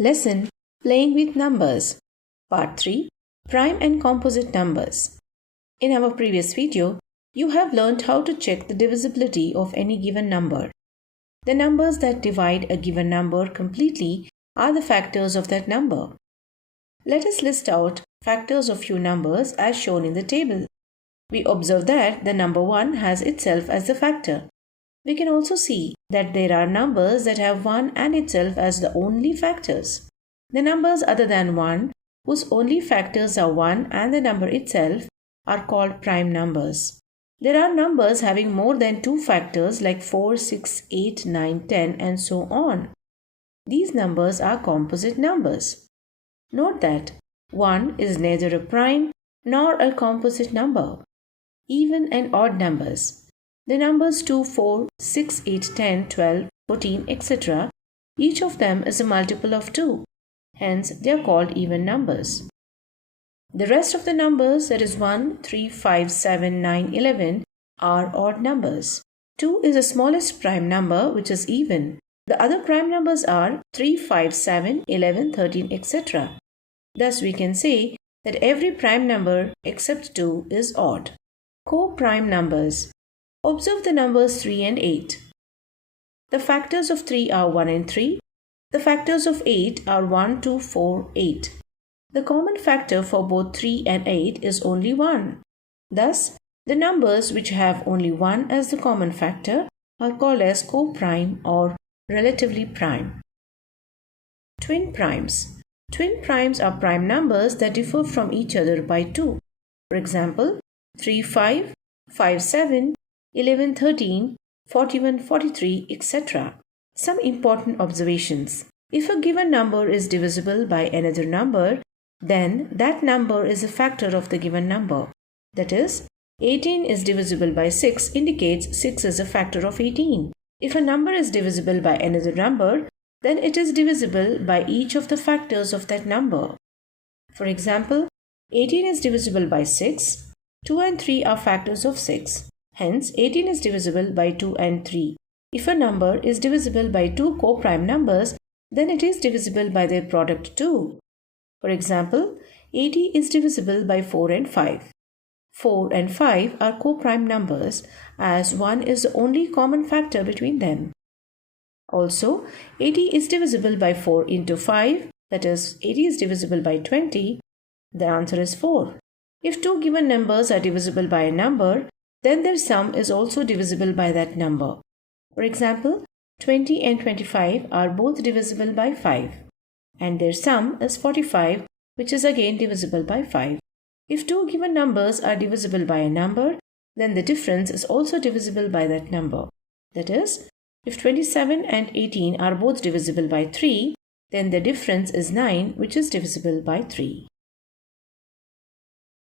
Lesson Playing with Numbers Part 3 Prime and Composite Numbers. In our previous video, you have learned how to check the divisibility of any given number. The numbers that divide a given number completely are the factors of that number. Let us list out factors of few numbers as shown in the table. We observe that the number 1 has itself as the factor. We can also see that there are numbers that have 1 and itself as the only factors. The numbers other than 1, whose only factors are 1 and the number itself, are called prime numbers. There are numbers having more than 2 factors like 4, 6, 8, 9, 10 and so on. These numbers are composite numbers. Note that 1 is neither a prime nor a composite number. Even and odd numbers. The numbers 2, 4, 6, 8, 10, 12, 14, etc. Each of them is a multiple of 2. Hence, they are called even numbers. The rest of the numbers, that is 1, 3, 5, 7, 9, 11, are odd numbers. 2 is the smallest prime number, which is even. The other prime numbers are 3, 5, 7, 11, 13, etc. Thus, we can say that every prime number except 2 is odd. Co-prime numbers. Observe the numbers 3 and 8. The factors of 3 are 1 and 3. The factors of 8 are 1, 2, 4, 8. The common factor for both 3 and 8 is only 1. Thus, the numbers which have only 1 as the common factor are called as co-prime or relatively prime. Twin primes. Twin primes are prime numbers that differ from each other by 2. For example, 3, 5, 5, 7, 11, 13, 41, 43, etc. Some important observations. If a given number is divisible by another number, then that number is a factor of the given number. That is, 18 is divisible by 6 indicates 6 is a factor of 18. If a number is divisible by another number, then it is divisible by each of the factors of that number. For example, 18 is divisible by 6. 2 and 3 are factors of 6. Hence, 18 is divisible by 2 and 3. If a number is divisible by 2 co-prime numbers, then it is divisible by their product too. For example, 80 is divisible by 4 and 5. 4 and 5 are co-prime numbers as 1 is the only common factor between them. Also, 80 is divisible by 4 into 5, that is, 80 is divisible by 20. The answer is 4. If two given numbers are divisible by a number, then their sum is also divisible by that number. For example, 20 and 25 are both divisible by 5, and their sum is 45, which is again divisible by 5. If two given numbers are divisible by a number, then the difference is also divisible by that number. That is, if 27 and 18 are both divisible by 3, then the difference is 9, which is divisible by 3.